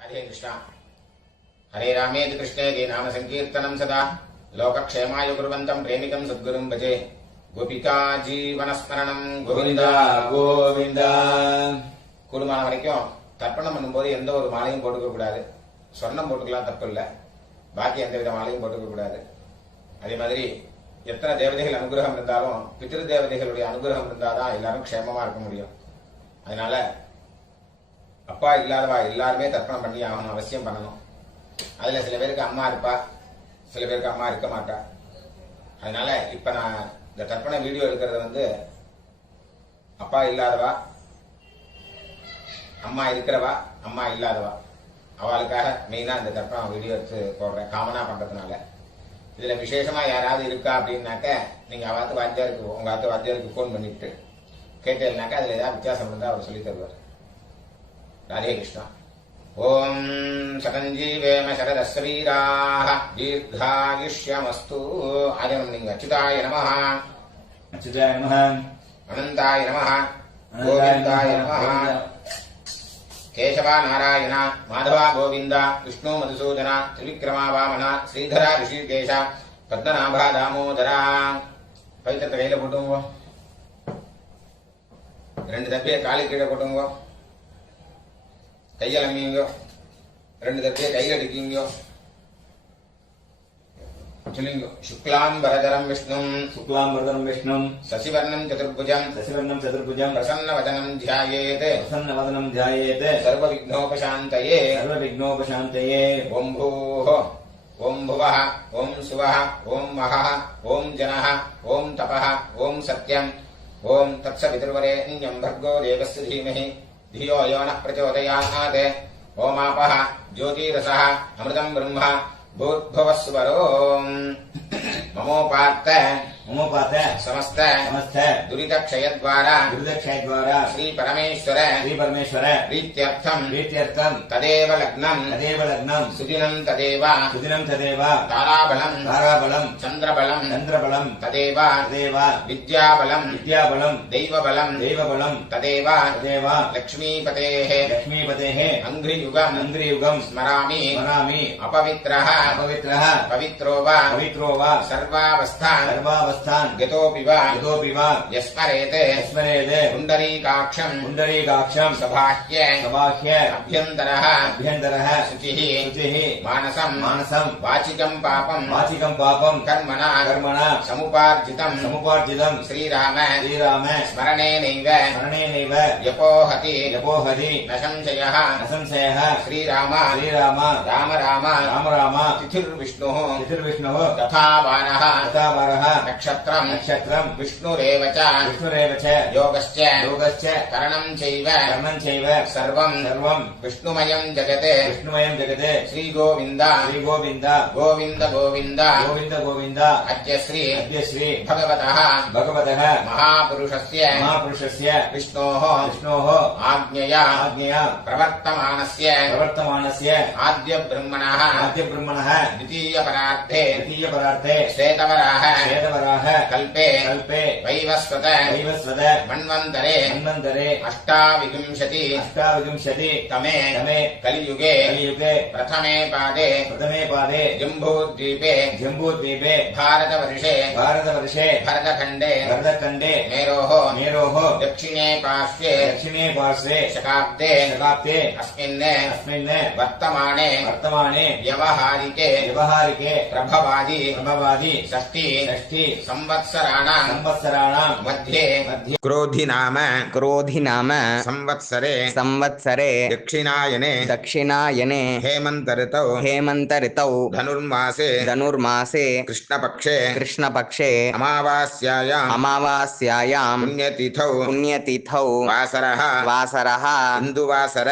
हरे कृष्ण हरे रामेति कृष्णेति नाम संकीर्तनं सदा लोकक्षेमाय कुर्वन्तं प्रेमिकं सद्गुरुं भजे गोपिका जीवनस्मरणं गोविंद गोविंद கூடுமான வரைக்கும் தர்ப்பணம் பண்ணும்போது எந்த ஒரு மாலையும் போட்டுக்க கூடாது. சொர்ணம் போட்டுக்கலாம், தப்பு இல்லை. பாக்கி எந்த வித மாலையும் போட்டுக்க கூடாது. அதே மாதிரி எத்தனை தேவதைகள் அனுகிரகம் இருந்தாலும் பித்ரு தேவதைகளுடைய அனுகிரகம் இருந்தாதான் எல்லாரும் க்ஷேமமா இருக்க முடியும். அதனால அப்பா இல்லாதவா எல்லாருமே தர்ப்பணம் பண்ணி ஆகணும், அவசியம் பண்ணணும். அதுல சில பேருக்கு அம்மா இருப்பா, சில பேருக்கு அம்மா இருக்க மாட்டா. அதனால இப்ப நான் இந்த தர்ப்பண வீடியோ எடுக்கிறது அப்பா இல்லாதவா, அம்மா இருக்கிறவா, அம்மா இல்லாதவா, அவளுக்காக மெயினா இந்த தர்ப்பணம் வீடியோ எடுத்து போடுறேன், காமனா பண்றதுனால. இதுல விசேஷமா யாராவது இருக்கா அப்படின்னாக்க நீங்க அவாத்து வாத்தியாருக்கு, உங்க ஆத்து வாத்தியாருக்கு போன் பண்ணிட்டு கேட்டேன்னாக்கா அதுல ஏதாவது வித்தியாசம் இருந்தா அவர் சொல்லி தருவார். ராதே கிருஷ்ணா. ஓம் சதஞ்சீவேம சரதஸ்வீராः தீர்காயுஷ்யமஸ்து. ஆதினம் நீங்க அச்சுதாய நமः, அச்சுதாய நமः, அனந்தாய நமः, கோவிந்தாய நமः. கேசவா நாராயண, மாதவா கோவிந்த, விஷ்ணு மதுசூதன, திரிவிக்ரமா வாமன, ஸ்ரீதரா ரிஷிகேஷ, பத்மநாபா தாமோதரா. பவித்திரத்தை கையில போட்டுங்க, ரெண்டு தப்பியை காலு கீழே போட்டுங்க, கையலம்பிங்க, ரெண்டு தப்பியை கையில் அடிக்கிங்க. சொல்லுங்க. சுக்லாம்பரதரம் விஷ்ணும், சுக்லாம்பரதரம் விஷ்ணும், சசிவர்ணம் சதுர்புஜம், சசிவர்ணம் சதுர்புஜம், பிரசன்னவதனம் த்யாயேத், பிரசன்னவதனம் த்யாயேத், சர்வவிக்னோபசாந்தயே, சர்வவிக்னோபசாந்தயே. ஓம் பூः, ஓம் புவः, ஓம் சுவः, ஓம் மகः, ஓம் ஜனः, ஓம் தபः, ஓம் சத்யம், ஓம் தத்சவிதுர்வரேண்யம் भर्गो देवस्य धीमहि धियो यो नः प्रचोदयात्. ओमापः ज्योतिरसः अमृतं ब्रह्म भूर्भुवस्वरो. ममोपात्त ममोपात समस्त समस्त दुरितक्षयद्वारा दुर्दक्षयद्वारा श्री परमेश्वर प्रीत्यर्थं तदेव लग्नं सुदिनं तदेव ताराबलं चन्द्रबलं तदेव विद्याबलं दैवबलं तदेव लक्ष्मीपतेः अङ्घ्रियुगं स्मरामि अपवित्रः पवित्रो वा सर्वावस्थान् गतोऽपि वा यस्मरेते पुण्डरीकाक्षं सबाह्य अभ्यन्तरः शुचिः मानसं वाचिकं पापं कर्मणा समुपार्जितं श्रीराम स्मरणेनैव व्यपोहति न संशयः श्रीराम राम राम तिथिर्विष्णुः तथा वारः नक्षत्रं विष्णुरेव च योगश्च करणं चैव सर्वं विष्णुमयं जगत् श्रीगोविन्द गोविन्द अद्य श्री भगवतः महापुरुषस्य विष्णोः आज्ञया प्रवर्तमानस्य आद्य ब्रह्मणः द्वितीयपरार्थे श्वेतवराह कल्पे वैवस्वत मन्वन्तरे अष्टाविंशति तमे कलियुगे प्रथमे पादे जम्बूद्वीपे भारतवर्षे भरतखण्डे मेरोः दक्षिणे पार्श्वे शकाब्दे अस्मिन् वर्तमाने व्यवहारिके प्रभवादि षष्ठी संवत्सराणां मध्ये क्रोधि नाम संवत्सरे दक्षिणायने हेमन्तऋतौ धनुर्मासे कृष्णपक्षे अमावास्यायां पुण्यतिथौ वासरः इंदुवासर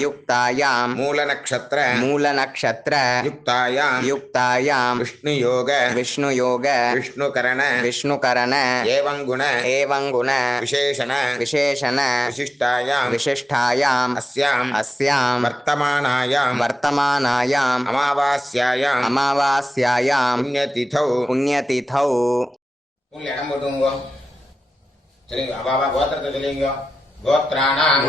युक्तायां मूलनक्षत्र युक्तायां विष्णुयोग विष्णुकरण एवं गुण विशेषण विशिष्टायां अस्यां वर्तमानायां अमावास्यायां पुण्यतिथौ இடம் போட்டுங்க. சொல்லுங்க. அபாபா கோத்திரத்தை சொல்லுங்க. கோத்ராணாம்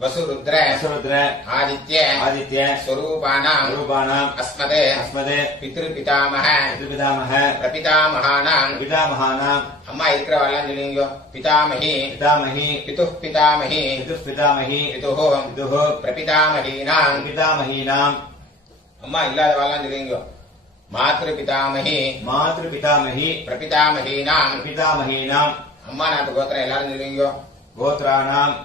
वसुरुद्र वसुरुद्र आदित्य आदित्य स्वरूपाणाम् स्वरूपाणाम् अस्मदे अस्मदे पितृपितामह पितृपितामह प्रपितामहानाम् पितामहानाम् अम्मा இருக்கிறவெல்லாம் சொல்லுங்க पितामही पितामही पितुः पितामही पितुः पितामही पितुः पितुः प्रपितामहीनाम् पितामहीनाम् अम्मा இல்லாதவெல்லாம் சொல்லுங்க मातृपितामही मातृपितामही प्रपितामहीनाम् पितामहीनाम् अम्मा नाட்டு கோத்திரம் எல்லாரும் சொல்லுங்க गोत्राणाम्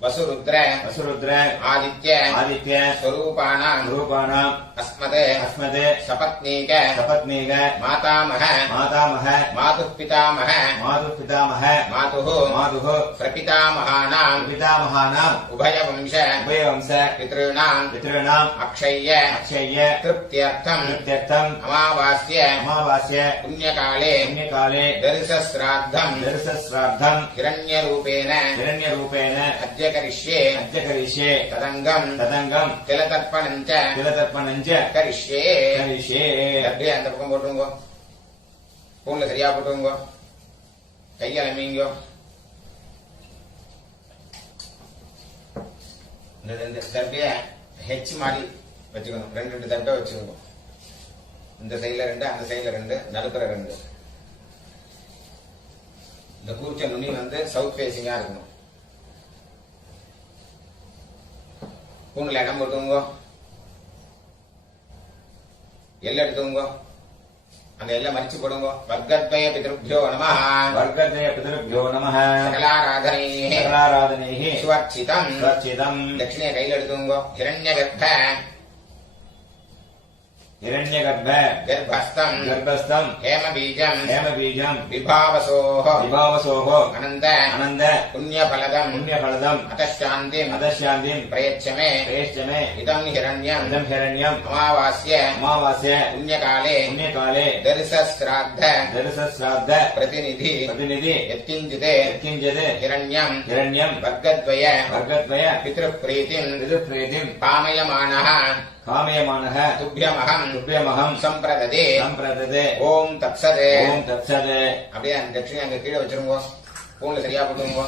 वसुरुद्र वसुरुद्र आदित्य आदित्य स्वरूपाणाम् स्वरूपाणाम् अस्मदे अस्मदे सपत्नीक सपत्नीक मातामह मातामह मातुः पितामह मातुः पितामह मातुः मातुः प्रपितामहानाम् पितामहानाम् उभयवंश उभयवंश पितॄणाम् पितॄणाम् अक्षय्य अक्षय्य तृप्त्यर्थम् कृत्यर्थम् अमावास्य अमावास्य पुण्यकाले पुण्यकाले दर्शश्राद्धम् दर्शश्राद्धम् हिरण्यरूपेण हिरण्यरूपेण अद्य करिष्ये अद्य करिष्ये तदङ्गम् तदङ्गम् तिलतर्पणम् च तिलतर्पणम् च करिष्ये करिष्ये அப்படியே அந்த பக்கம் போட்டுருங்க பூன்ல சரியா போட்டுருங்க கையால மீங்க இந்த ரெண்டு தட்டைய ஹெச் மாதிரி வச்சுக்கணும் ரெண்டு ரெண்டு தட்டை வச்சுக்கோங்க இந்த சைடுல ரெண்டு அந்த சைடுல ரெண்டு நடுப்புற ரெண்டு இந்த கூர்ச்ச நுனி வந்து சவுத் ஃபேசிங்கா இருக்கணும் பூன்ல இடம் போட்டுங்க எல்லாம் எடுத்துங்க அந்த எல்லாம் மறிச்சு போடுங்க வர்க்கத்வய பிதృభ్యோ நமः वर्गद्वय पितृभ्यो नमः சகலாராதனைः सकलाराधनैः சுவர்ச்சிதம் सुरक्षितम् தட்சிணைய கையில எடுத்துங்க ஹிரண்யகர்ப்ப हिरण्यगर्भ கர்ப்பஸ்தம் गर्भस्थम् ஹேமபீஜம் हेमबीजम् விபாவசோः विभावसोः அனந்த अनन्द புண்ணியபலதம் पुण्यफलदम् அதशाந்திம் अदशान्तिम् பிரயச்சமே प्रेष्यमे இதம் ஹிரண்யம் इदम् हिरण्यम् அமாவாஸ்ய अमावास्य புண்ணியகாலே पुण्यकाले தரிசஸ்ராத்த दर्शश्राद्ध பிரதிநிதி प्रतिनिधि யத்கிஞ்சிதே यत्किञ्चित् ஹிரண்யம் हिरण्यम् வர்க்கத்வய वर्गद्वय பித்ருப்ரீதிம் पितृप्रीतिम् कामयमानः कामयमानः तुभ्यमहम् तुभ्यमहम् सम्प्रददे सम्प्रददे ஓம் தத்சதே ॐ तत्सत् அப்படியே அந்த தட்சிணை அங்க கீழே வச்சிருங்க பூன்ல சரியா போட்டுங்க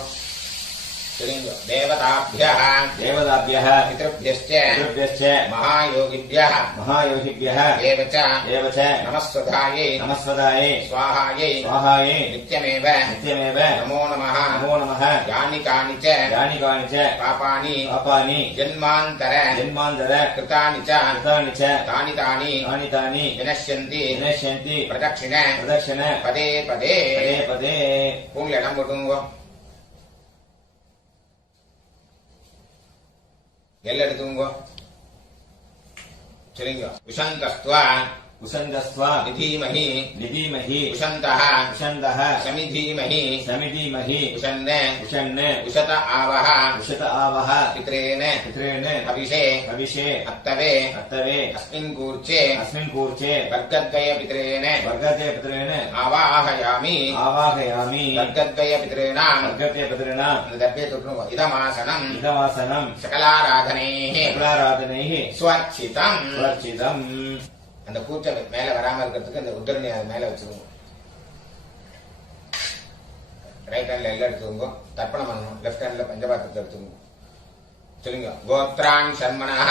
சரிங்க தேவதாபியः देवताभ्यः பித்ருभ्यश्च पितृभ्यश्च महायोगिभ्यः महायोगिभ्यः एव च एव च नमस्वधायै नमस्वदायै स्वाहायै स्वाहायै नित्यमेव नित्यमेव नमो नमः नमो नमः यानि कानि च यानि कानि च पापानि पापानि जन्मान्तर जन्मान्तर कृतानि च कृतानि च तानि तानि तानि तानि विनश्यन्ति विनश्यन्ति प्रदक्षिण प्रदक्षिण पदे पदे पदे पदे பூன்ல இடம் போட்டுங்க எல்லாம் எடுத்துங்க சரிங்க உஷந்தஸ்துவ उषन्दस्त्वा நிதீமஹி निधीमहि உஷந்தः उषन्दः சமிதீமஹி समिधीमहि உஷன்ன उषन् உஷத ஆவஹ उषत आवह பித்ரேன पितॄन् அபிஷே हविषे அத்தவே अत्तवे அஸ்மின் கூர்ச்சே अस्मिन् कूर्चे வர்க்கத்வய பித்ரேன वर्गते पितॄन् ஆவாஹயாமி आवाहयामि வர்க்கத்வய பித்ரேனாம் वर्गते पितॄणाम् அந்த தர்பே தொட்டுங்க இதமாசனம் इदमासनम् சகலாராதனைः सकलाराधनैः ஸ்வர்ச்சிதம் सुरक्षितम् அந்த கூச்சம் மேல வராம இருக்கிறதுக்கு அந்த உத்தரணி அது மேல வச்சுக்கோங்க ரைட் ஹேண்ட்ல எல்லாம் எடுத்துக்கோங்க தர்ப்பணம் பண்ணணும் லெஃப்ட் ஹேண்ட்ல பஞ்சபாத்திரத்தை எடுத்துக்கோங்க சொல்லுங்க கோத்ரான் சர்மணः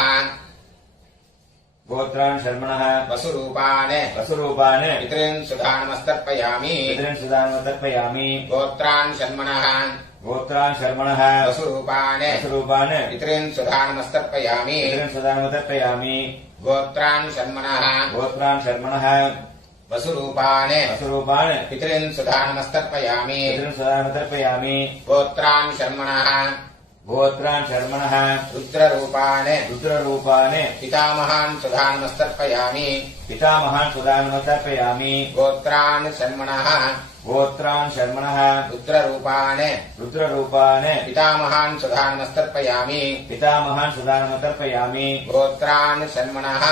गोत्रान् शर्मणः வசுரூபான் वसुरूपान् பித்ரன் சுதானமஸ்தர்ப்பயாமி पितॄन् सुदानमतर्पयामि கோத்ரான் சர்மணः गोत्रान् शर्मणः வசுரூபான் वसुरूपान् பித்ரன் சுதானமஸ்தர்ப்பயாமி पितॄन् सुदानमतर्पयामि கோத்ரான் சர்மணः गोत्रान् शर्मणः वसुरूपान् वसुरूपान् पितॄन् सुधानमस्तर्पयामि पितॄन् सुदानमतर्पयामि गोत्रान् शर्मणः गोत्रान् शर्मणः रुद्ररूपान् रुद्ररूपान् पितामहान् सुधानमस्तर्पयामि पितामहान् सुदानमतर्पयामि गोत्रान् शर्मणः गोत्रान् शर्मणः रुद्ररूपान् रुद्ररूपान् पितामहान् सुधानमस्तर्पयामि पितामहान् सुदानमतर्पयामि गोत्रान् शर्मणः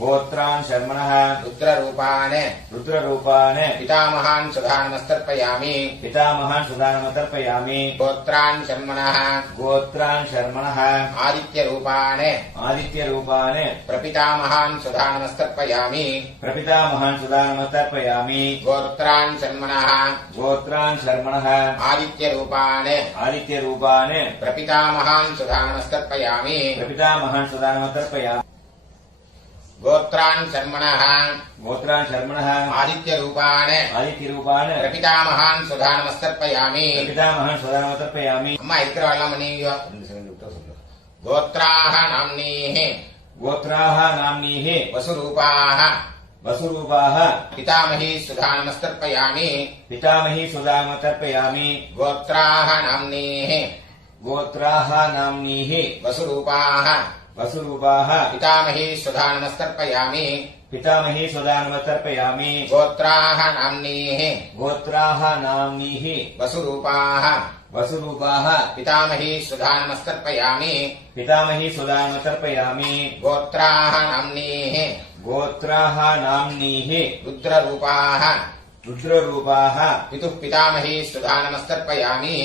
गोत्रान् शर्मणः रुद्ररूपान् रुद्ररूपान् पितामहान् सुधानमस्तर्पयामि पितामहान् सुदानमतर्पयामि गोत्रान् शर्मणः गोत्रान् शर्मणः आदित्यरूपान् आदित्यरूपान् प्रपितामहान् सुधानमस्तर्पयामि प्रपितामहान् सुदानमतर्पयामि गोत्रान् शर्मणः गोत्रान् शर्मणः आदित्यरूपान् आदित्यरूपान् प्रपितामहान् सुधानमस्तर्पयामि प्रपितामहान् सुदानमतर्पयामि गोत्रान् शर्मणः गोत्रान् शर्मणः आदित्यरूपान् आदित्यरूपान् प्रपितामहान् सुधानमस्तर्पयामि प्रपितामहान् सुदानमतर्पयामि அம்மா இருக்கிறவெல்லாம் நீங்க गोत्राः नाम्नीः गोत्राः नाम्नीः वसुरूपाः वसुरूपाः पितामही सुधानमस्तर्पयामि पितामही सुदानमतर्पयामि गोत्राः नाम्नीः गोत्राः नाम्नीः वसुरूपाः वसुरूपाः पितामही सुधानमस्तर्पयामि पितामही सुदानमतर्पयामि गोत्राः नाम्नीः गोत्राः नाम्नीः वसुरूपाः वसुरूपाः पितामही सुधानमस्तर्पयामि पितामही सुदानमतर्पयामि गोत्राः नाम्नीः गोत्राः नाम्नीः रुद्ररूपाः रुद्ररूपाः पितुः पितामही सुधानमस्तर्पयामि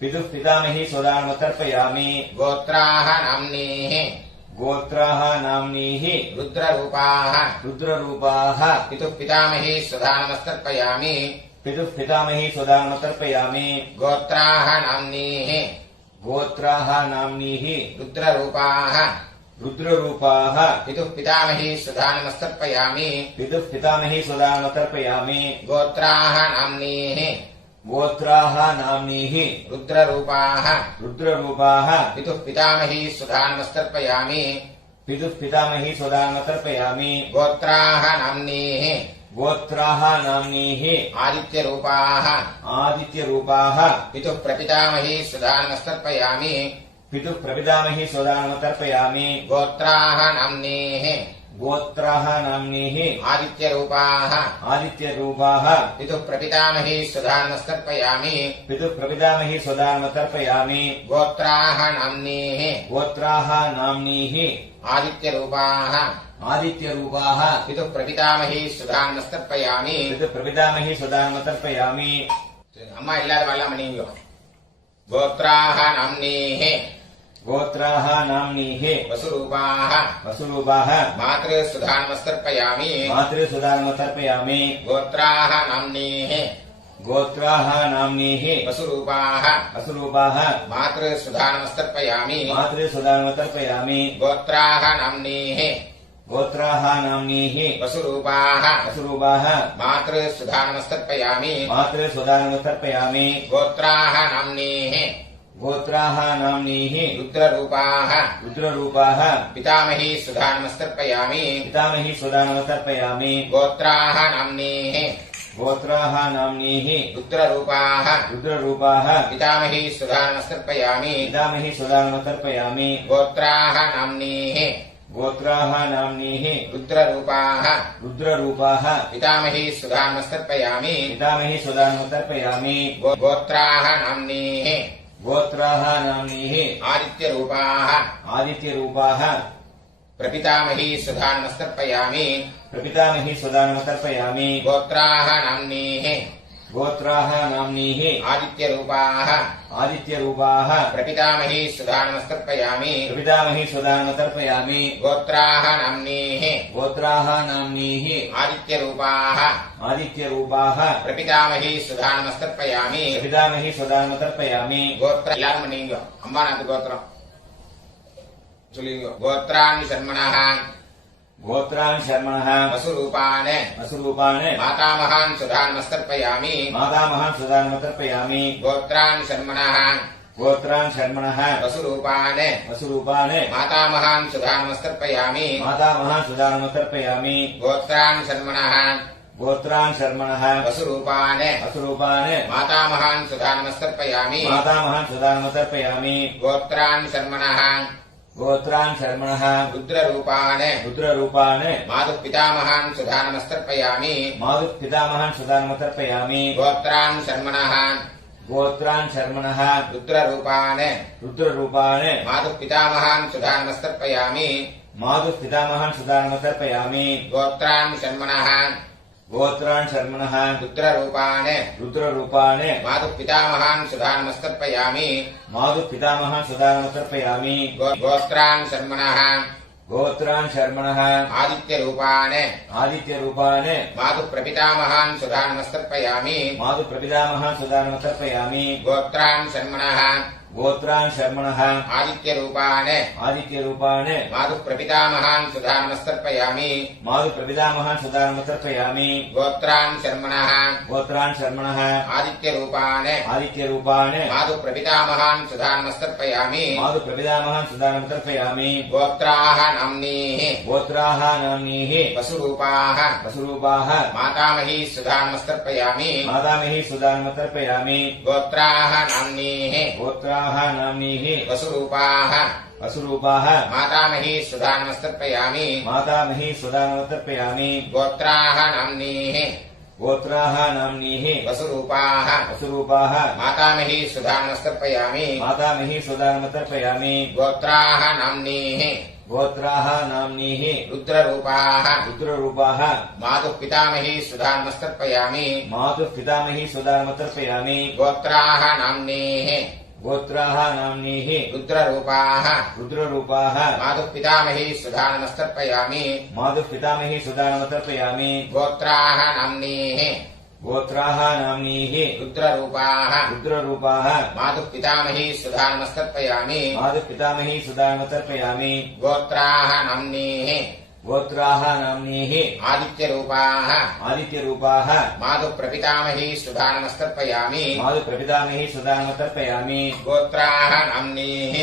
पितुः पितामही सुदानमतर्पयामि गोत्राः नाम्नीः गोत्राः नाम्नीः रुद्ररूपाः रुद्ररूपाः पितुः पितामही सुधानमस्तर्पयामि पितुः पितामही सुदानमतर्पयामि गोत्राः नाम्नीः गोत्राः नाम्नीः रुद्ररूपाः रुद्ररूपाः पितुः पितामही सुधानमस्तर्पयामि पितुः पितामही सुदानमतर्पयामि गोत्राः नाम्नीः गोत्राः नाम्नीः रुद्ररूपाः रुद्ररूपाः पितुः पितामही सुधानमस्तर्पयामि पितुः पितामही सुदानमतर्पयामि गोत्राः नाम्नीः गोत्राः नाम्नीः आदित्यरूपाः आदित्यरूपाः पितुः प्रपितामही सुधानमस्तर्पयामि पितुः प्रपितामही सुदानमतर्पयामि गोत्राः नाम्नीः गोत्राः नाम्नीः आदित्यरूपाः आदित्यरूपाः पितुः प्रपितामही सुधानमस्तर्पयामि पितुः प्रपितामही सुदानमतर्पयामि गोत्राः नाम्नीः गोत्राः नाम्नीः आदित्यरूपाः आदित्यरूपाः पितुः प्रपितामही सुधानमस्तर्पयामि पितुः प्रपितामही सुदानमतर्पयामि அம்மா இல்லாத வரலாம் நீங்க गोत्राः नाम्नीः गोत्राः नाम्नीः वसुरूपाः वसुरूपाः मातृसुधानमस्तर्पयामि मातृसुदानमतर्पयामि गोत्राः नाम्नीः गोत्राः नाम्नीः वसुरूपाः वसुरूपाः मातृसुधानमस्तर्पयामि मातृसुदानमतर्पयामि गोत्राः नाम्नीः गोत्राः नाम्नीः वसुरूपाः वसुरूपाः मातृसुधानमस्तर्पयामि मातृसुदानमतर्पयामि गोत्राः नाम्नीः गोत्राः नाम्नीः रुद्ररूपाः रुद्ररूपाः पितामही सुधानमस्तर्पयामि पितामही सुदानमतर्पयामि गोत्राः नाम्नीः गोत्राः नाम्नीः रुद्ररूपाः रुद्ररूपाः पितामही सुधानमस्तर्पयामि पितामही सुदानमतर्पयामि गोत्राः नाम्नीः गोत्राः नाम्नीः रुद्ररूपाः रुद्ररूपाः पितामही सुधानमस्तर्पयामि पितामही सुदानमतर्पयामि गोत्राः नाम्नीः गोत्राः नाम्नीः आदित्यरूपाः आदित्यरूपाः प्रपितामही सुधानमस्तर्पयामि प्रपितामही सुदानमतर्पयामि गोत्राः नाम्नीः गोत्राः नाम्नीः आदित्यरूपाः आदित्यरूपाः प्रपितामही सुधानमस्तर्पयामि प्रपितामही सुदानमतर्पयामि गोत्राः नाम्नीः गोत्राः नाम्नीः आदित्यरूपाः आदित्यरूपाः प्रपितामही सुधानमस्तर्पयामि प्रपितामही सुदानमतर्पयामि गोत्र எல்லாரும் நீங்க அம்மா நாத்து கோத்திரம் சொல்லுங்க गोत्रान् शर्मणः गोत्रान् शर्मणः वसुरूपान् वसुरूपान् मातामहान् सुधानमस्तर्पयामि मातामहान् सुदानमतर्पयामि गोत्रान् शर्मणः गोत्रान् शर्मणः वसुरूपान् वसुरूपान् मातामहान् सुधानमस्तर्पयामि मातामहान् सुदानमतर्पयामि गोत्रान् शर्मणः गोत्रान् शर्मणः वसुरूपान् वसुरूपान् मातामहान् सुधानमस्तर्पयामि मातामहान् सुदानमतर्पयामि गोत्रान् शर्मणः गोत्रान् शर्मणः रुद्ररूपान् रुद्ररूपान् मातुः पितामहान् सुधानमस्तर्पयामि मातुः पितामहान् सुदानमतर्पयामि गोत्रान् शर्मणः गोत्रान् शर्मणः रुद्ररूपान् रुद्ररूपान् मातुः पितामहान् सुधा नमस्तर्पयामि मातुः पितामहान् सुधा नमस्तर्पयामि गोत्रान् शर्मणः गोत्रान् शर्मणः रुद्ररूपान् रुद्ररूपान् मातुः पितामहान् सुधा नमस्तर्पयामि मातुः पितामहान् सुधा नमस्तर्पयामि गोत्रान् शर्मणः गोत्रान् शर्मणः आदित्यरूपान् आदित्यरूपान् मातुः प्रपितामहान् सुधा नमस्तर्पयामि मातुः प्रपितामहान् सुधा नमस्तर्पयामि गोत्रान् शर्मणः गोत्रान् शर्मणः आदित्यरूपान् आदित्यरूपान् मातुः प्रपितामहान् सुधा नमस्तर्पयामि मातुः प्रपितामहान् सुधा नमस्तर्पयामि गोत्रान् शर्मणः गोत्रान् शर्मणः आदित्यरूपान् आदित्यरूपान् मातुः प्रपितामहान् सुधा नमस्तर्पयामि मातुः प्रपितामहान् सुधा नमस्तर्पयामि गोत्राः नाम्नीः गोत्राः नाम्नीः वसुरूपाः वसुरूपाः मातामही सुधा नमस्तर्पयामि मातामही सुधा नमस्तर्पयामि गोत्राः नाम्नीः गोत्राः नाम्नीः वसुरूपाः वसुरूपाः मातामही सुधा नमस्तर्पयामि मातामही सुधा नमस्तर्पयामि गोत्राः नाम्नीः गोत्राः नाम्नीः वसुरूपाः वसुरूपाः मातामही सुधा नमस्तर्पयामि मातामही सुधा नमस्तर्पयामि गोत्राः नाम्नीः गोत्राः नाम्नीः रुद्ररूपाः रुद्ररूपाः मातुः पितामही सुधा नमस्तर्पयामि मातुः पितामही सुधा नमस्तर्पयामि गोत्राः नाम्नीः गोत्राः नाम्नीः रुद्ररूपाः रुद्ररूपाः मातुः पितामही सुधा नमस्तर्पयामि मातुः पितामही सुधा नमस्तर्पयामि गोत्राः नाम्नीः गोत्राः नाम्नीः रुद्ररूपाः रुद्ररूपाः मातुः पितामही सुधा नमस्तर्पयामि मातुः पितामही सुधा नमस्तर्पयामि गोत्राः नाम्नीः गोत्राः नाम्नीः आदित्यरूपाः आदित्यरूपाः मातुः प्रपितामही सुधा नमस्तर्पयामि मातुः प्रपितामही सुधा नमस्तर्पयामि गोत्राः नाम्नीः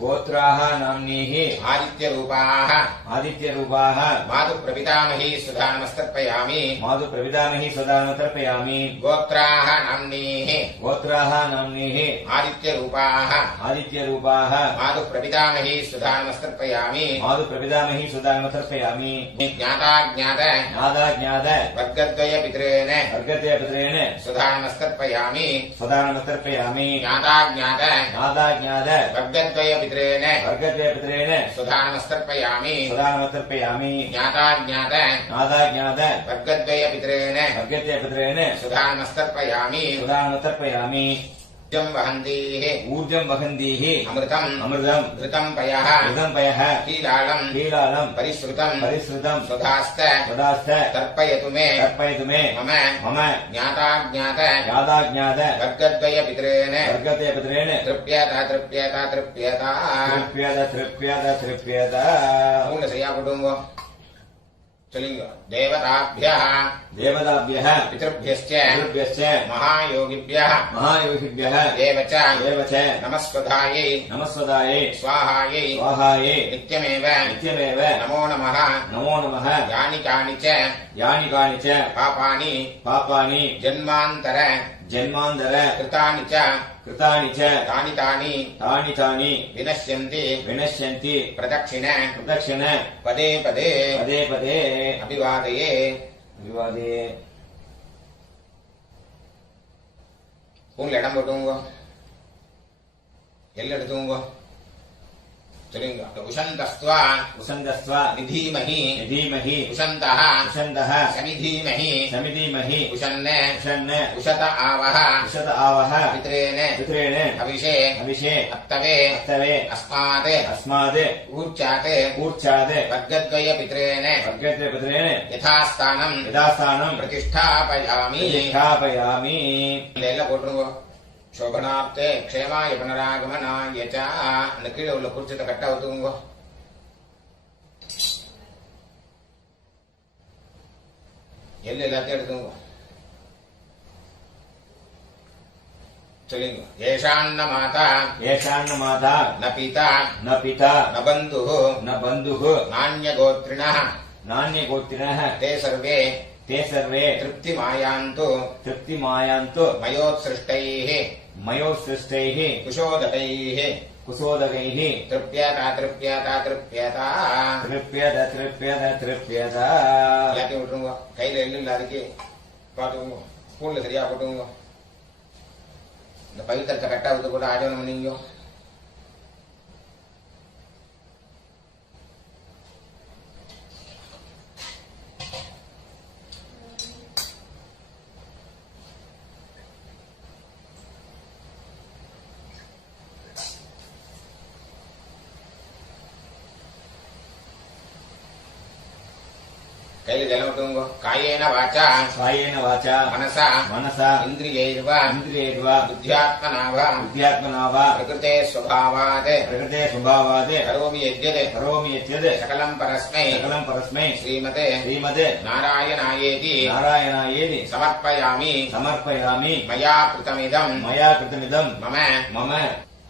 गोत्राः नाम्नीः आदित्यरूपाः आदित्यरूपाः मातुः प्रपितामही सुधा नमस्तर्पयामि मातुः प्रपितामही सुधा नमस्तर्पयामि गोत्राः नाम्नीः गोत्राः नाम्नीः आदित्यरूपाः आदित्यरूपाः मातुः प्रपितामही सुधा नमस्तर्पयामि मातुः प्रपितामही सुधा नमस्तर्पयामि ज्ञाताज्ञात ज्ञाताज्ञात वर्गद्वयपितॄन् वर्गद्वयपितॄन् सुधा नमस्तर्पयामि सुधा नमस्तर्पयामि ज्ञाताज्ञात ज्ञाताज्ञात वर्गद्वयपितॄन् वर्गद्वयपितॄन् सुधा नमस्तर्पयामि सुधा नमस्तर्पयामि ज्ञाताज्ञात ज्ञाताज्ञात वर्गद्वयपितॄन् वर्गद्वयपितॄन् सुधा नमस्तर्पयामि सुधा नमस्तर्पयामि ऊर्जं वहन्तीः ऊर्जं वहन्तीः अमृतम् अमृतम् घृतम् पयः घृतम् पयः कीलालम् कीलालम् परिश्रुतम् परिश्रुतम् सुधास्त तदास्थ तर्पयतु मे तर्पयतु मे मम मम ज्ञाताज्ञात ज्ञाताज्ञात वर्गद्वयपितॄन् वर्गद्वयपितॄन् तृप्यत तृप्यत तृप्यत तृप्यत तृप्यत तृप्यत மூணு சரியா போட்டுங்க சொல்லுங்க தேவதாभ्यः देवताभ्यः पितृभ्यश्च पितृभ्यश्च महायोगिभ्यः महायोगिभ्यः एव च एव च नमस्वधायै नमस्वदायै स्वाहायै स्वाहायै नित्यमेव नित्यमेव नमो नमः नमो नमः यानि कानि च यानि कानि च पापानि पापानि जन्मान्तर जन्मान्तर कृतानि च कृतानि च तानि तानि तानि तानि विनश्यन्ति विनश्यन्ति प्रदक्षिण प्रदक्षिण पदे पदे पदे पदे अभिवादये विवादे உங்களை இடம் போட்டுங்க எல்லாம் எடுத்துங்க சொல்லுங்க உஷந்தஸ்துவா उषन्दस्व நிதீமஹி धीमहि உஷந்தः उषन्दः சமிதீமஹி समिधीमहि உஷன்ன उषन् உஷத ஆவஹ उषत आवह பித்ரேன पितॄन् அபிஷே अभिषे அத்தவே अस्तवे அஸ்மாத் अस्माद् ஊர்ச்சாத் ऊर्चाद् வர்க்கத்வய பித்ரேன वर्गद्वयपितॄन् யதாஸ்தானம் यथास्थानम् பிரதிஷ்டாபயாமி प्रतिष्ठापयामि எல்லாம் போட்டுருங்க சோபனார்த்தே க்ஷேமாய புனராகமனாய ச அந்த கீழே உள்ள குறிச்சத்தை கட்ட ஒத்துங்க எல்லாத்தையும் எடுத்துங்க சொல்லுங்க ஏஷான்ன மாதா येषान्न माता ந பிதா न पिता ந பந்துः न बन्धुः நான்யகோத்ரிணः नान्यगोत्रिणः ते सर्वे ते सर्वे तृप्तिमायान्तु तृप्तिमायान्तु मयोत्सृष्टैः मयोत्सृष्टैः कुशोदकैः कुशोदकैः तृप्यता तृप्यता तृप्यता तृप्यत तृप्यत तृप्यत எல்லாத்தையும் விட்டுருங்க கையில எள்ளு இல்லாதக்கு பார்த்துக்கோங்க ஸ்பூன்ல சரியா போட்டுங்க இந்த பவித்திரத்தை கட்டாவது கூட ஆஜனம் பண்ணீங்க. கையில ஜலம் விட்டுங்க. காயேன வாச்சா காயேன வாச்சா மனசா மனசா இந்திரியைர்வ இந்திரியேர்வ புத்தியாத்மனாவ புத்தியாத்மனா வா பிரகிருதே ஸ்வபாவாத் பிரகிருதே சுபாவாத் கரோமி யத்யத் கரோமி யத்யத் சகலம் பரஸ்மை சகலம் பரஸ்மை ஸ்ரீமதே ஸ்ரீமதே நாராயணாயேதி நாராயணாயேதி சமர்ப்பயாமி சமர்ப்பயாமி மயா கிருதமிதம் மயா கிருதமிதம் மம மம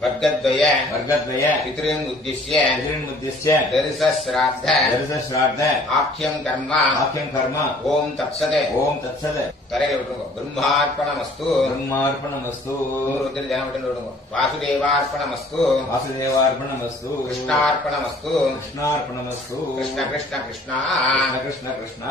வர்க்கத்வய வர்கத்வய பித்ருன் உத்திஷ்ய பிதॄன்முத்திஸ்ய தரிசஸ்ராத்த தரிசஸ்ராத்த ஆக்யம் கர்ம ஆக்கியம் கர்ம ஓம் தத்சத் ஓம் தத்சத் தரையில விட்டுருங்க. பிரம்மார்ப்பணமஸ்து பிரம்மார்ப்பணமஸ்து ருத்ர ஜனம் விட்டு விடுங்க. வாசுதேவார்ப்பணமஸ்து வாசுதேவார்ப்பணமஸ்து கிருஷ்ணார்ப்பணமஸ்து கிருஷ்ணார்ப்பணமஸ்து கிருஷ்ண கிருஷ்ண கிருஷ்ணா கிருஷ்ண கிருஷ்ண